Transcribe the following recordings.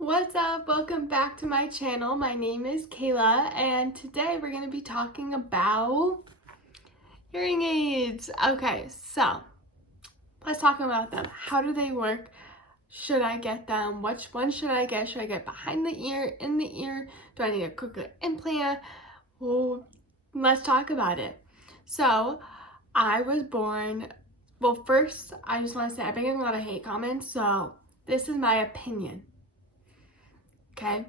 What's up? Welcome back to my channel. My name is Kayla and today we're going to be talking about hearing aids. Okay, so let's talk about them. How do they work? Should I get them? Which one should I get? Should I get behind the ear, in the ear? Do I need a cochlear implant? Well, let's talk about it. So I was born, first I just want to say I've been getting a lot of hate comments, so this is my opinion. Okay,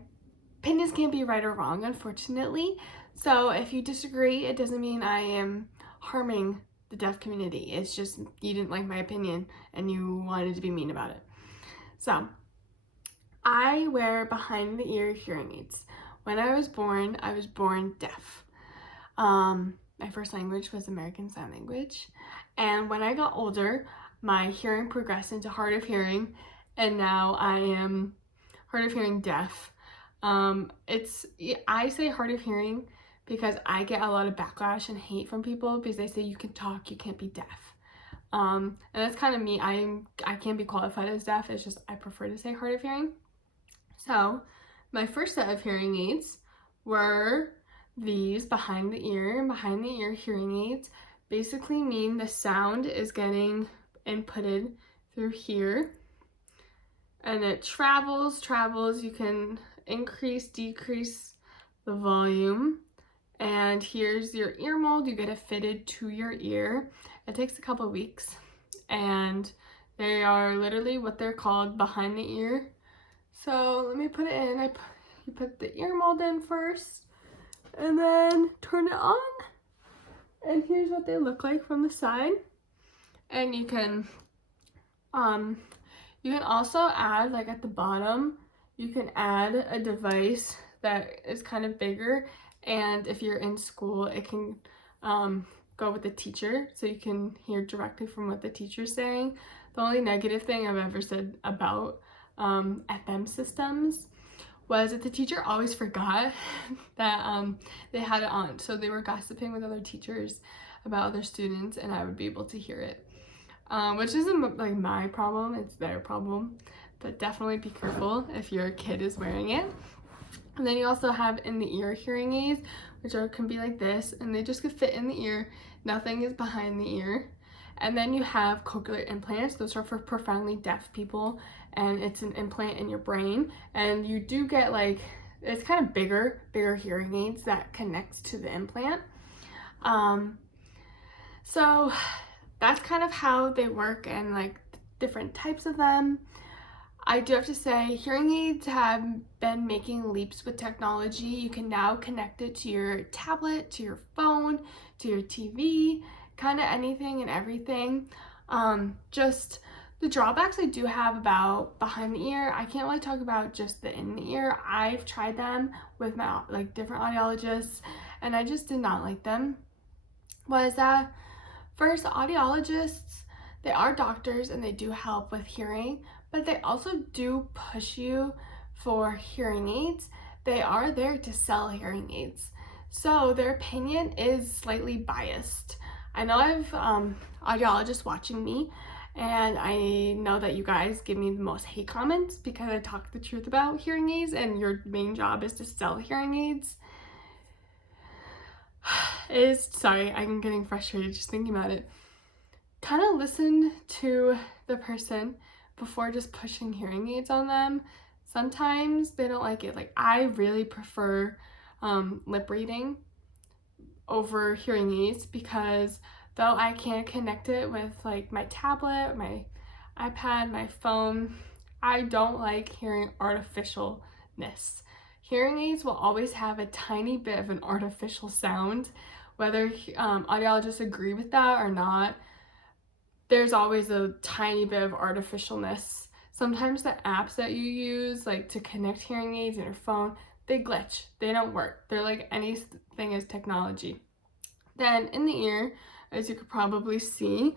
opinions can't be right or wrong, unfortunately. So if you disagree, it doesn't mean I am harming the deaf community. It's just you didn't like my opinion and you wanted to be mean about it. So I wear behind the ear hearing aids. When I was born deaf. My first language was American Sign Language. And when I got older, my hearing progressed into hard of hearing, and now I am hard of hearing deaf. I say hard of hearing because I get a lot of backlash and hate from people because they say you can talk, you can't be deaf. And that's kind of me. I can't be qualified as deaf. It's just I prefer to say hard of hearing. So my first set of hearing aids were these behind the ear hearing aids. Basically mean the sound is getting inputted through here and it travels. You can increase, decrease the volume. And here's your ear mold. You get it fitted to your ear. It takes a couple of weeks and they are literally what they're called, behind the ear. So let me put it in. You put the ear mold in first and then turn it on. And here's what they look like from the side. And you can also add, like at the bottom, you can add a device that is kind of bigger, and if you're in school, it can go with the teacher, so you can hear directly from what the teacher's saying. The only negative thing I've ever said about FM systems was that the teacher always forgot that they had it on, so they were gossiping with other teachers about other students, and I would be able to hear it. Which isn't like my problem, it's their problem, but definitely be careful if your kid is wearing it. And then you also have in the ear hearing aids, which can be like this, and they just could fit in the ear. Nothing is behind the ear. And then you have cochlear implants. Those are for profoundly deaf people, and it's an implant in your brain. And you do get like, it's kind of bigger hearing aids that connects to the implant. So that's kind of how they work and like different types of them. I do have to say, hearing aids have been making leaps with technology. You can now connect it to your tablet, to your phone, to your TV, kind of anything and everything. Just the drawbacks I do have about behind the ear, I can't really talk about just the in the ear. I've tried them with my different audiologists and I just did not like them. Was that first, audiologists, they are doctors and they do help with hearing, but they also do push you for hearing aids. They are there to sell hearing aids. So their opinion is slightly biased. I know I have audiologists watching me, and I know that you guys give me the most hate comments because I talk the truth about hearing aids and your main job is to sell hearing aids. Sorry, I'm getting frustrated just thinking about it. Kind of listen to the person before just pushing hearing aids on them. Sometimes they don't like it. Like, I really prefer lip reading over hearing aids because though I can't connect it with like my tablet, my iPad, my phone, I don't like hearing artificialness. Hearing aids will always have a tiny bit of an artificial sound, whether audiologists agree with that or not. There's always a tiny bit of artificialness. Sometimes the apps that you use, like to connect hearing aids in your phone, they glitch. They don't work. They're like anything is technology. Then in the ear, as you could probably see,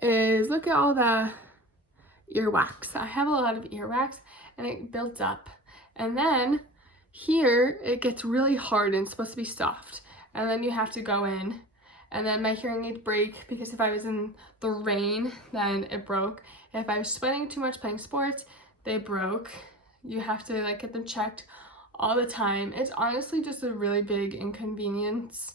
is look at all the earwax. I have a lot of earwax and it builds up. And then here it gets really hard and it's supposed to be soft. And then you have to go in. And then my hearing aids break because if I was in the rain, then it broke. If I was sweating too much playing sports, they broke. You have to like get them checked all the time. It's honestly just a really big inconvenience.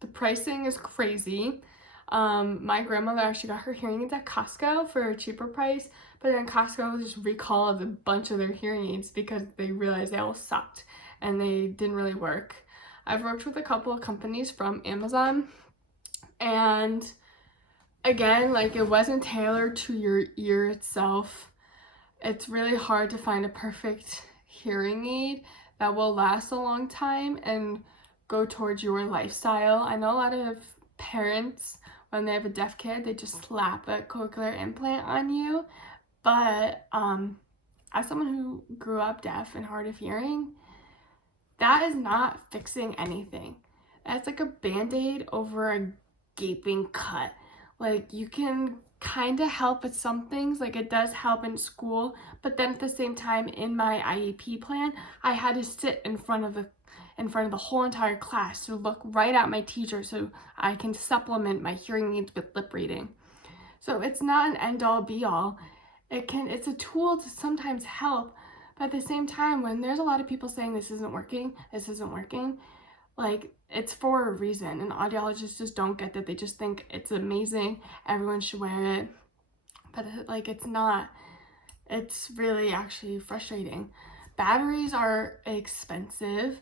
The pricing is crazy. My grandmother actually got her hearing aids at Costco for a cheaper price, but then Costco just recalled a bunch of their hearing aids because they realized they all sucked and they didn't really work. I've worked with a couple of companies from Amazon, and again, like, it wasn't tailored to your ear itself. It's really hard to find a perfect hearing aid that will last a long time and go towards your lifestyle. I know a lot of parents, when they have a deaf kid, they just slap a cochlear implant on you. But as someone who grew up deaf and hard of hearing, that is not fixing anything. That's like a band-aid over a gaping cut. Like, you can kind of help with some things, like it does help in school, but then at the same time in my IEP plan, I had to sit in front of the whole entire class to look right at my teacher so I can supplement my hearing aids with lip reading. So it's not an end-all be-all. It's a tool to sometimes help, but at the same time, when there's a lot of people saying this isn't working, like, it's for a reason, and audiologists just don't get that. They just think it's amazing, everyone should wear it, but like, it's not. It's really actually frustrating. Batteries are expensive,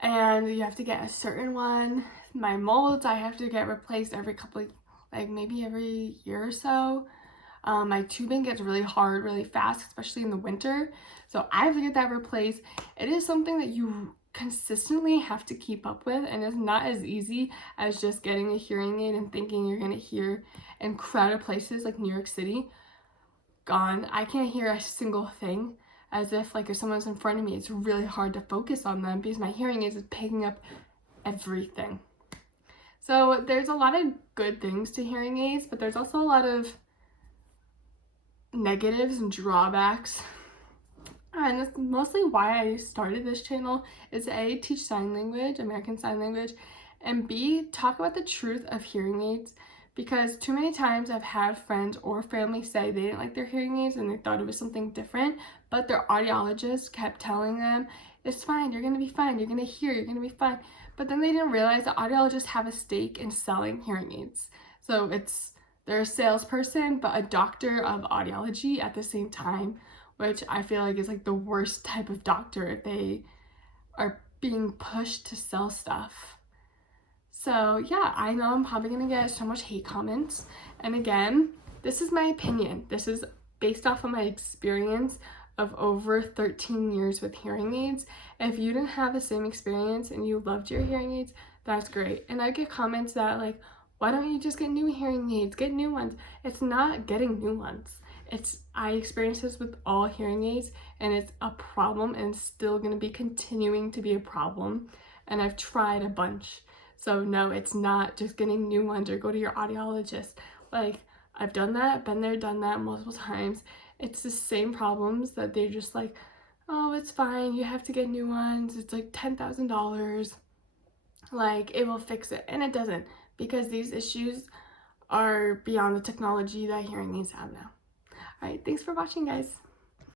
and you have to get a certain one. My molds, I have to get replaced every couple, like maybe every year or so. My tubing gets really hard really fast, especially in the winter, so I have to get that replaced. It is something that you consistently have to keep up with, and it's not as easy as just getting a hearing aid and thinking you're gonna hear in crowded places like New York City. Gone. I can't hear a single thing, as if like if someone's in front of me, it's really hard to focus on them because my hearing aids is picking up everything. So there's a lot of good things to hearing aids, but there's also a lot of negatives and drawbacks. And that's mostly why I started this channel, is A, teach sign language, American Sign Language, and B, talk about the truth of hearing aids, because too many times I've had friends or family say they didn't like their hearing aids and they thought it was something different, but their audiologist kept telling them, it's fine, you're gonna be fine, you're gonna hear, you're gonna be fine. But then they didn't realize that audiologists have a stake in selling hearing aids. So they're a salesperson, but a doctor of audiology at the same time, which I feel like is like the worst type of doctor if they are being pushed to sell stuff. So yeah, I know I'm probably gonna get so much hate comments. And again, this is my opinion. This is based off of my experience of over 13 years with hearing aids. If you didn't have the same experience and you loved your hearing aids, that's great. And I get comments that like, why don't you just get new hearing aids? Get new ones. It's not getting new ones. I experienced this with all hearing aids, and it's a problem, and it's still going to be continuing to be a problem, and I've tried a bunch. So no, it's not just getting new ones or go to your audiologist. Like, I've done that, been there, done that multiple times. It's the same problems that they're just like, oh, it's fine, you have to get new ones, it's like $10,000, like it will fix it. And it doesn't, because these issues are beyond the technology that hearing aids have now. All right, thanks for watching, guys.